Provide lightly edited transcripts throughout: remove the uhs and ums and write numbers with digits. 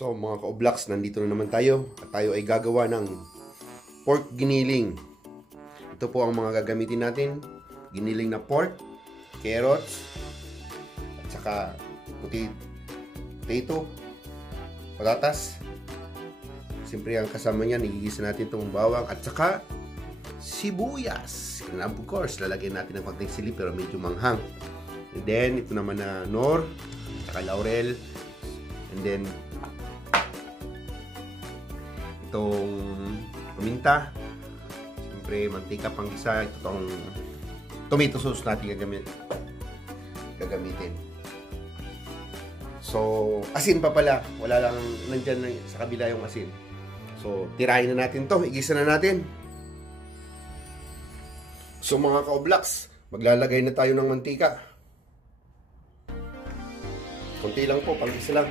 So mga ka-Oblox, nandito na naman tayo at tayo ay gagawa ng pork giniling. Ito po ang mga gagamitin natin: giniling na pork, carrots, at saka potato, patatas. Siyempre ang kasama niyan, igigisa natin itong bawang at saka sibuyas. And of course, lalagyan natin ng konting sili pero medyo manghang. And then ito naman na nor, saka laurel, and then itong paminta, siyempre mantika pang isa, itong tomato sauce natin gagamitin. So asin pa pala, wala lang, nandyan sa kabila yung asin. So tirahin na natin to, igisa na natin. So mga ka-Oblox, maglalagay na tayo ng mantika. Kunti lang po, pang isa lang.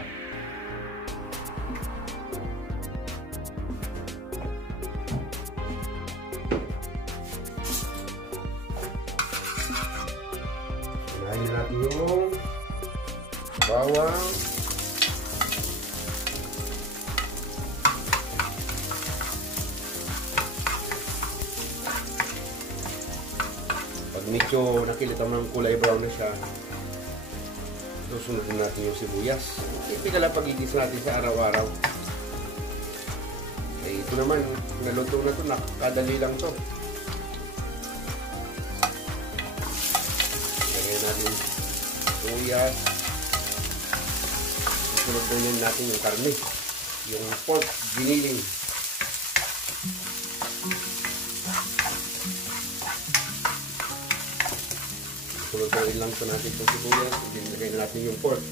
Sinahin natin yung bawang. Pag medyo nakilita ng kulay brown na siya, susunod natin yung sibuyas. Typical lang pagigisa natin sa araw-araw. Eh, ito naman, naluto na ito, nakakadali lang ito. Lagyan natin sibuyas. Susunod na natin yung karne, yung pork giniling. Susunod lang ito natin itong sibuyas. Ilagay na natin yung pork.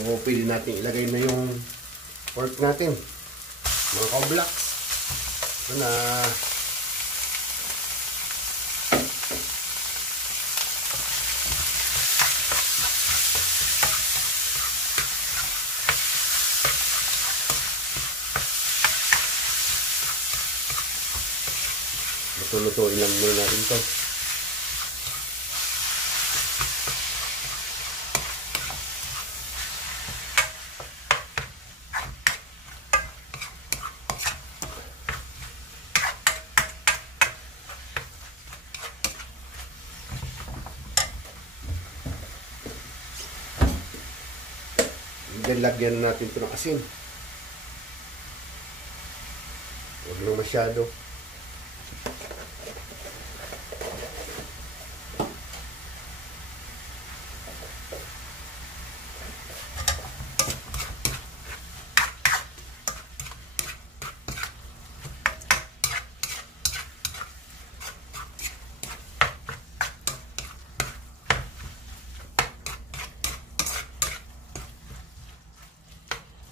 So, pwede natin ilagay na yung pork natin, mga ka-Oblox. Ito na. Luto-lutuin lang muna natin ito. Then lagyan natin ito ng asin. Huwag lang masyado.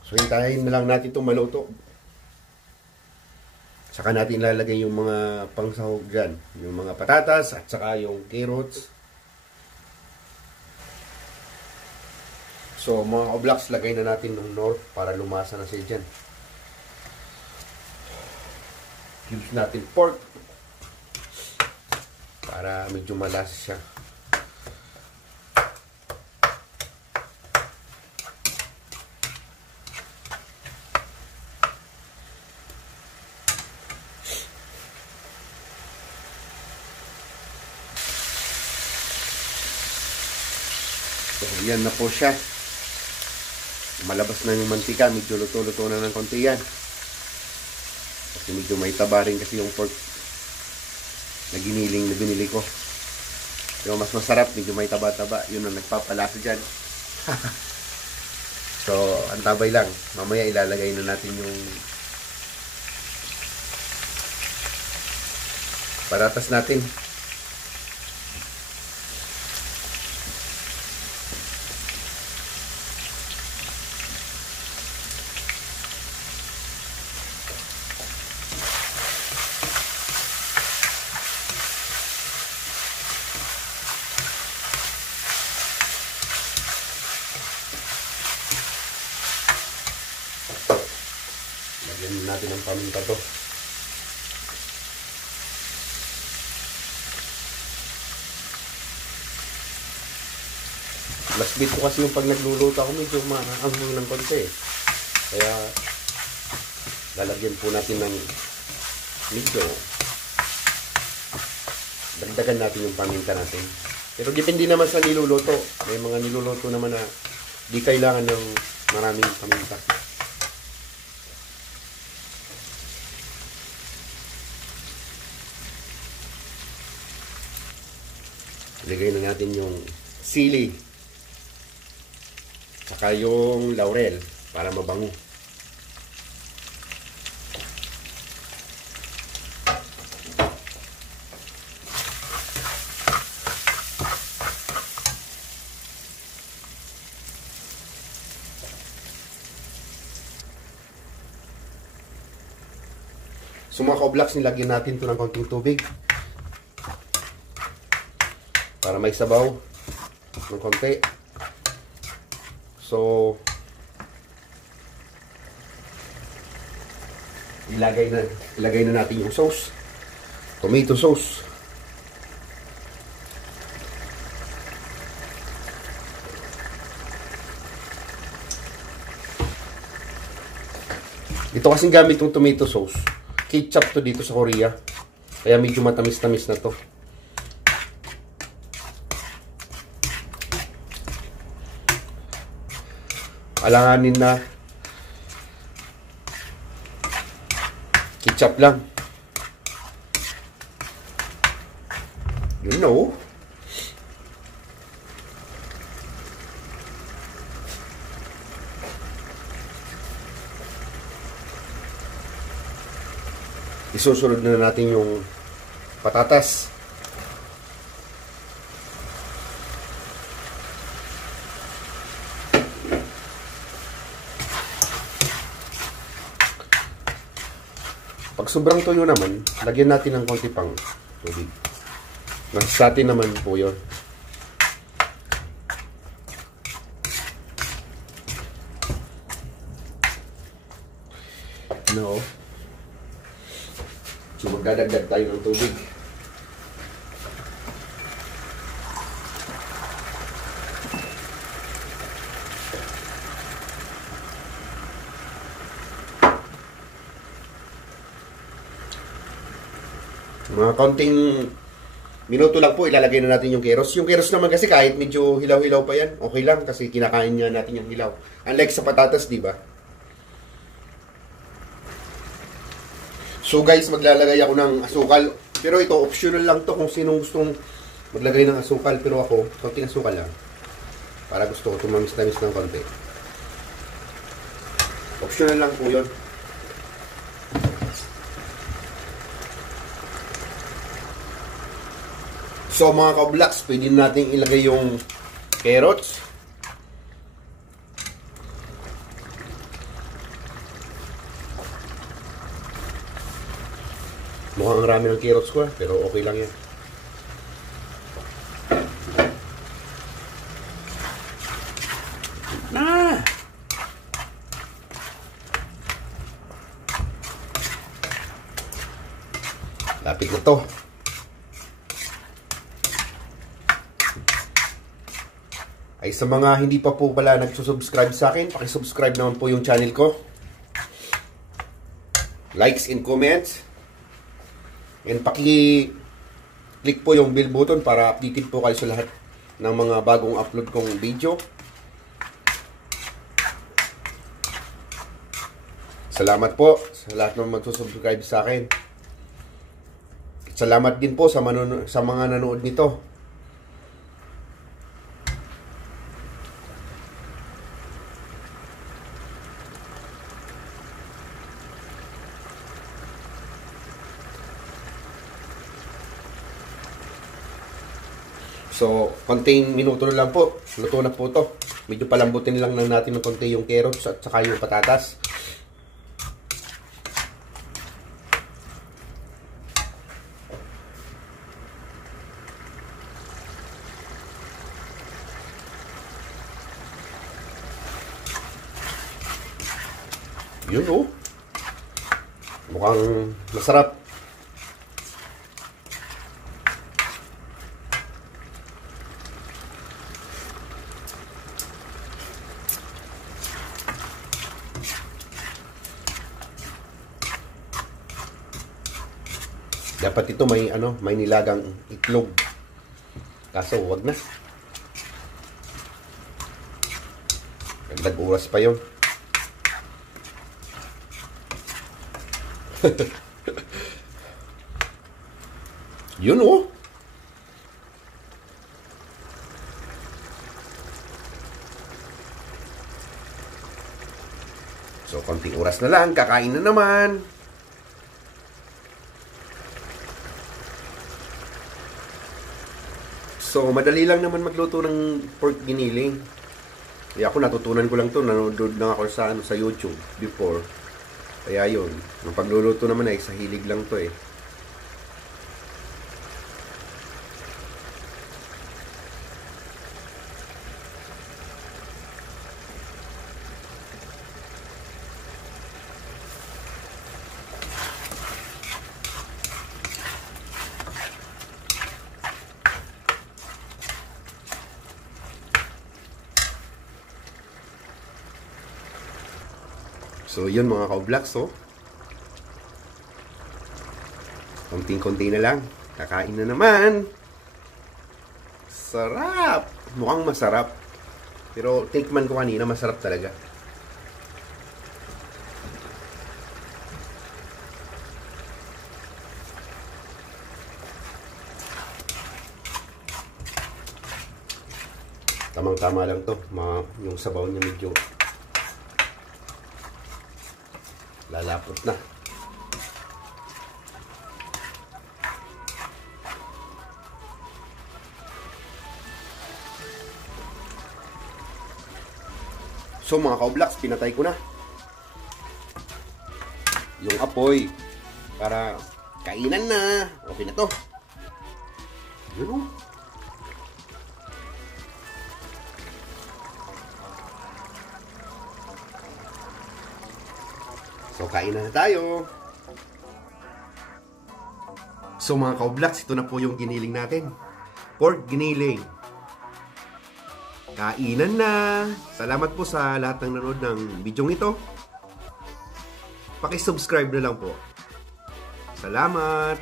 So, hintayin na lang natin itong maluto. Saka natin ilalagay yung mga pangsahog dyan. Yung mga patatas at saka yung carrots. So, mga Oblox, lagay na natin ng nor para lumasa na siya dyan. Use natin pork para medyo malasa siya. So, yan na po siya. Malabas na yung mantika. Medyo luto-luto na ng konti yan. Kasi medyo may taba rin kasi yung pork na giniling na binili ko. Yung mas masarap, medyo may taba-taba. Yun ang nagpapalasa dyan. So, ang tabay lang. Mamaya ilalagay na natin yung patatas natin. Lagyan natin ang paminta to. Last bit ko kasi yung pag nagluluto ako medyo maanghang ng konti. Kaya lalagyan po natin ng medyo dagdagan natin yung paminta natin. Pero depende naman sa niluluto. May mga niluluto naman na di kailangan ng maraming paminta. Ilagay na natin yung sili saka yung laurel para mabango. So mga ka-oblaks, nilagyan natin ito ng konting tubig para may sabaw ng konti. So ilagay na natin yung sauce. Tomato sauce. Ito kasing gamit yung tomato sauce. Ketchup to dito sa Korea. Kaya medyo matamis-tamis na to. Alanganin na ketchup lang. You know. Isusunod na natin yung patatas. Pag sobrang tuyo naman, lagyan natin ng konti pang tubig. Nasa atin naman po yun. No. So magdadagdag tayo ng tubig. Mga konting minuto lang po, ilalagay na natin yung keros. Yung keros naman kasi kahit medyo hilaw-hilaw pa yan, okay lang kasi kinakain niya natin yung hilaw. Unlike sa patatas, di ba? So guys, maglalagay ako ng asukal. Pero ito, optional lang to kung sinong gustong maglagay ng asukal. Pero ako, konting asukal lang. Para gusto ko tumamis-tamis ng konti. Optional lang po yun. So mga ka-oblaks, pwede natin ilagay yung carrots. Mukhang ang rami ng carrots ko, pero okay lang yan. Lapit na to. Ay sa mga hindi pa po pala nagsusubscribe sa akin, pakisubscribe naman po yung channel ko. Likes and comments. And paki-click po yung bell button para updated po kayo sa lahat ng mga bagong upload kong video. Salamat po sa lahat ng magsusubscribe sa akin. Salamat din po sa mga nanood nito. So, konting minuto na lang po. Luto na po to. Medyo palambutin lang natin ng konti yung carrots at saka yung patatas. Yun oh. Mukhang masarap. Dapat ito may nilagang itlog. Kaso wag na. Dagdag oras pa 'yon. Yun oh. So konting oras na lang, kakain na naman. So, madali lang naman magluto ng pork giniling. Kaya ako natutunan ko lang to, nanonood lang ako sa YouTube before. Kaya yun, ang pagluluto naman ay sa hilig lang to eh. So, yun mga ka-vlogs, oh. Konting-konti na lang. Kakain na naman. Sarap! Mukhang masarap. Pero, tikman ko kanina, masarap talaga. Tamang-tama lang to. Yung sabaw niya medyo lalapot na. So mga ka-vlogs, pinatay ko na yung apoy para kainan na. Okay na to. Yun. So, kain na tayo. So, mga ka-vlogs, ito na po yung giniling natin. Pork giniling. Kainan na. Salamat po sa lahat ng nanood ng video ito. Paki-subscribe na lang po. Salamat.